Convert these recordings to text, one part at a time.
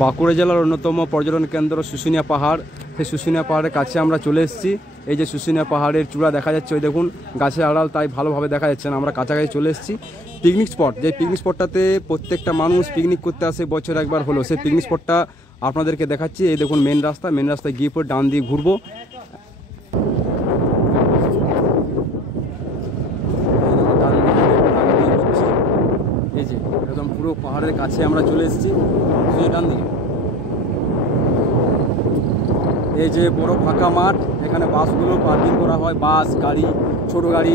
বাঁকুড়া জেলার অন্যতম পর্যটন কেন্দ্র শুশুনিয়া পাহাড়। সেই শুশুনিয়া পাহাড়ের কাছে আমরা চলে এসেছি। এই যে শুশুনিয়া পাহাড়ের চূড়া দেখা যাচ্ছে, ওই দেখুন গাছের আড়াল, তাই ভালোভাবে দেখা যাচ্ছে না। আমরা কাছাকাছি চলে এসেছি। পিকনিক স্পট, যে পিকনিক স্পটটাতে প্রত্যেকটা মানুষ পিকনিক করতে আসে বছর একবার হলো, সেই পিকনিক স্পটটা আপনাদেরকে দেখাচ্ছি। এই দেখুন মেন রাস্তায় গিয়ে পরে ডান দিয়ে ঘুরবো। এই যে একদম পুরো পাহাড়ের কাছে আমরা চলে এসেছি। ডান দিকে এই যে বড় ফাঁকা মাঠ, এখানে বাসগুলো পার্কিং করা হয়, বাস, গাড়ি, ছোট গাড়ি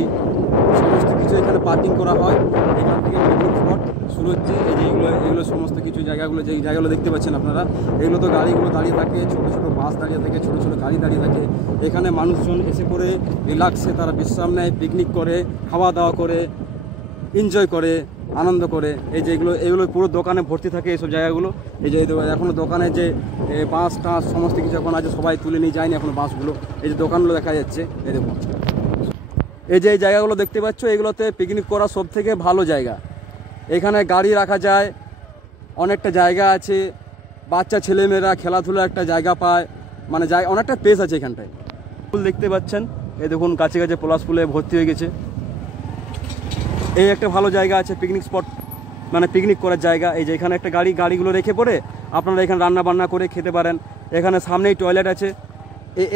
সমস্ত কিছু এখানে পার্কিং করা হয়। এখান থেকে পিকনিক স্পট শুরু হচ্ছে। এই যে এগুলো সমস্ত কিছু জায়গাগুলো, যে জায়গাগুলো দেখতে পাচ্ছেন আপনারা, এগুলো তো গাড়িগুলো দাঁড়িয়ে থাকে, ছোটো ছোটো বাস দাঁড়িয়ে থাকে, ছোটো ছোটো গাড়ি দাঁড়িয়ে থাকে। এখানে মানুষজন এসে করে রিল্যাক্সে তারা বিশ্রাম নেয়, পিকনিক করে, খাওয়া দাওয়া করে, এনজয় করে, আনন্দ করে। এই যে এগুলো পুরো দোকানে ভর্তি থাকে এইসব জায়গাগুলো। এই যে এখনও দোকানে যে বাঁশ টাঁশ সমস্ত কিছু এখন আছে, সবাই তুলে নিয়ে যায়নি এখনও বাঁশগুলো। এই যে দোকানগুলো দেখা যাচ্ছে, এই দেখুন। এই যে এই জায়গাগুলো দেখতে পাচ্ছ, এগুলোতে পিকনিক করা সব থেকে ভালো জায়গা। এখানে গাড়ি রাখা যায়, অনেকটা জায়গা আছে, বাচ্চা ছেলেমেয়েরা খেলাধুলার একটা জায়গা পায়, মানে অনেকটা স্পেস আছে এখানটায়। ফুল দেখতে পাচ্ছেন, এই দেখুন কাছে কাছে পলাশ ফুলে ভর্তি হয়ে গেছে। এই একটা ভালো জায়গা আছে পিকনিক স্পট, মানে পিকনিক করার জায়গা। এই যে এখানে একটা গাড়িগুলো রেখে পরে আপনারা এখানে রান্না বান্না করে খেতে পারেন। এখানে সামনেই টয়লেট আছে।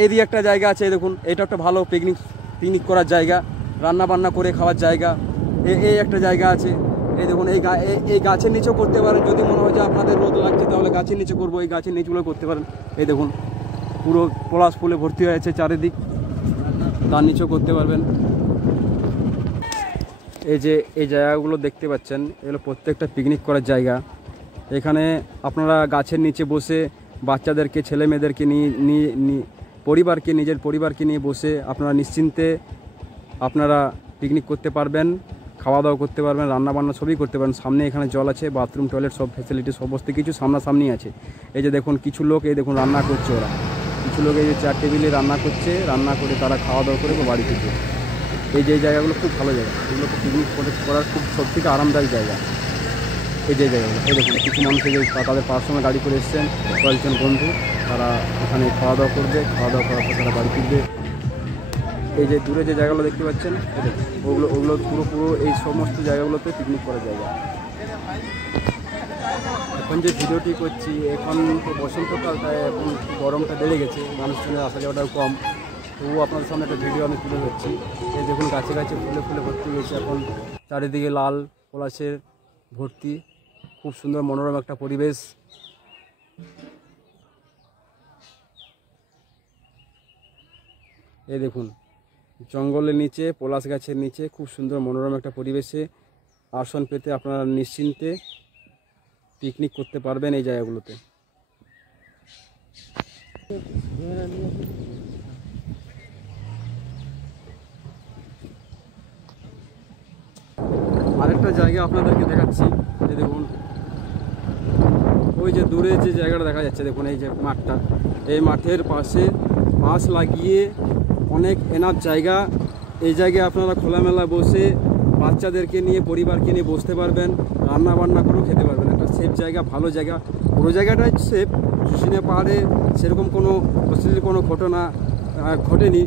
এদিকে একটা জায়গা আছে, এই দেখুন, এটা একটা ভালো পিকনিক করার জায়গা, রান্না বান্না করে খাওয়ার জায়গা। এই একটা জায়গা আছে। এই দেখুন, এই গাছের নিচেও করতে পারেন। যদি মনে হয় যে আপনাদের রোদ লাগছে তাহলে গাছের নিচে করবো, এই গাছের নিচগুলো করতে পারেন। এই দেখুন পুরো পলাশ ফুলে ভর্তি হয়ে আছে চারিদিক, তার নিচেও করতে পারবেন। এই যে এই জায়গাগুলো দেখতে পাচ্ছেন, এগুলো প্রত্যেকটা পিকনিক করার জায়গা। এখানে আপনারা গাছের নিচে বসে বাচ্চাদেরকে, ছেলে মেয়েদেরকে নিয়ে নিজের পরিবারকে নিয়ে বসে আপনারা নিশ্চিন্তে আপনারা পিকনিক করতে পারবেন, খাওয়া দাওয়া করতে পারবেন, রান্নাবান্না সবই করতে পারবেন। সামনে এখানে জল আছে, বাথরুম, টয়লেট সব ফ্যাসিলিটি সমস্ত কিছু সামনাসামনি আছে। এই যে দেখুন কিছু লোক, এই দেখুন রান্না করছে ওরা, কিছু লোক এই যে চেয়ার টেবিলে রান্না করছে, রান্না করে তারা খাওয়া দাওয়া করে বাড়ি ফিরছে। এই যে জায়গাগুলো খুব ভালো জায়গা, এগুলো পিকনিক করার খুব সবথেকে আরামদায়ক জায়গা। এই যে জায়গাগুলো, এই দেখুন কিছু মানুষ এই যে তাদের পার্সোনাল গাড়ি করে এসছেন, কয়েকজন বন্ধু, তারা এখানে খাওয়া দাওয়া করবে, খাওয়া দাওয়া করার পর তারা বাড়ি ফিরবে। এই যে দূরে যে জায়গাগুলো দেখতে পাচ্ছেন, ওগুলো পুরো এই সমস্ত জায়গাগুলোতে পিকনিক করার জায়গা। এখন যে ভিডিওটি করছি, এখন তো বসন্তকাল, তাই এখন গরমটা বেড়ে গেছে, মানুষজনের আসা যাওয়াটাও কম, তবুও আপনাদের সামনে একটা ভিডিও আমি তুলে ধরছি। এই দেখুন গাছে গাছে ফুলে ভর্তি হয়েছে, এখন চারিদিকে লাল পলাশের ভর্তি, খুব সুন্দর মনোরম একটা পরিবেশ। এই দেখুন জঙ্গলের নিচে, পলাশ গাছের নিচে খুব সুন্দর মনোরম একটা পরিবেশে আসন পেতে আপনারা নিশ্চিন্তে পিকনিক করতে পারবেন এই জায়গাগুলোতে। আরেকটা জায়গা আপনাদেরকে দেখাচ্ছি। এই দেখুন ওই যে দূরে যে জায়গাটা দেখা যাচ্ছে, দেখুন এই যে মাঠটা, এই মাঠের পাশে বাঁশ লাগিয়ে অনেক এনাফ জায়গা। এই জায়গায় আপনারা খোলামেলা বসে বাচ্চাদেরকে নিয়ে, পরিবারকে নিয়ে বসতে পারবেন, রান্না বান্না করেও খেতে পারবেন। একটা সেফ জায়গা, ভালো জায়গা, পুরো জায়গাটাই সেফ। শুশুনিয়া পাহাড়ে সেরকম কোনো অশ্লীল কোনো ঘটনা ঘটেনি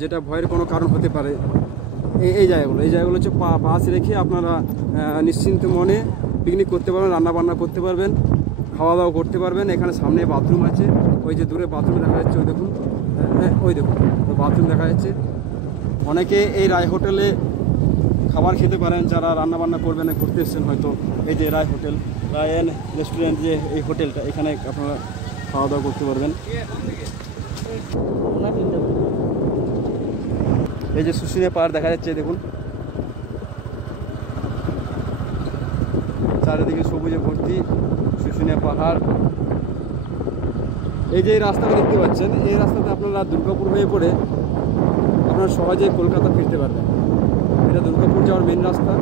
যেটা ভয়ের কোনো কারণ হতে পারে। এই জায়গাগুলো হচ্ছে বাস রেখে আপনারা নিশ্চিন্ত মনে পিকনিক করতে পারবেন, রান্নাবান্না করতে পারবেন, খাওয়া দাওয়া করতে পারবেন। এখানে সামনে বাথরুম আছে, ওই যে দূরে বাথরুম দেখা যাচ্ছে, ওই দেখুন, ওই দেখুন ওই বাথরুম দেখা যাচ্ছে। অনেকে এই রায় হোটেলে খাবার খেতে পারেন, যারা রান্নাবান্না করবেন, ঘুরতে এসছেন হয়তো। এই যে রায় হোটেল, রায়ন রেস্টুরেন্ট, যে এই হোটেলটা, এখানে আপনারা খাওয়া দাওয়া করতে পারবেন। এই যে শুশুনিয়া পাহাড় দেখা যাচ্ছে, দেখুন চারিদিকে সবুজে ভর্তি শুশুনিয়া পাহাড়। এই যে রাস্তাটা দেখতে পাচ্ছেন, এই রাস্তাতে আপনারা দুর্গাপুর হয়ে পড়ে আপনারা সহজেই কলকাতা ফিরতে পারবেন। এটা দুর্গাপুর যাওয়ার মেন রাস্তা।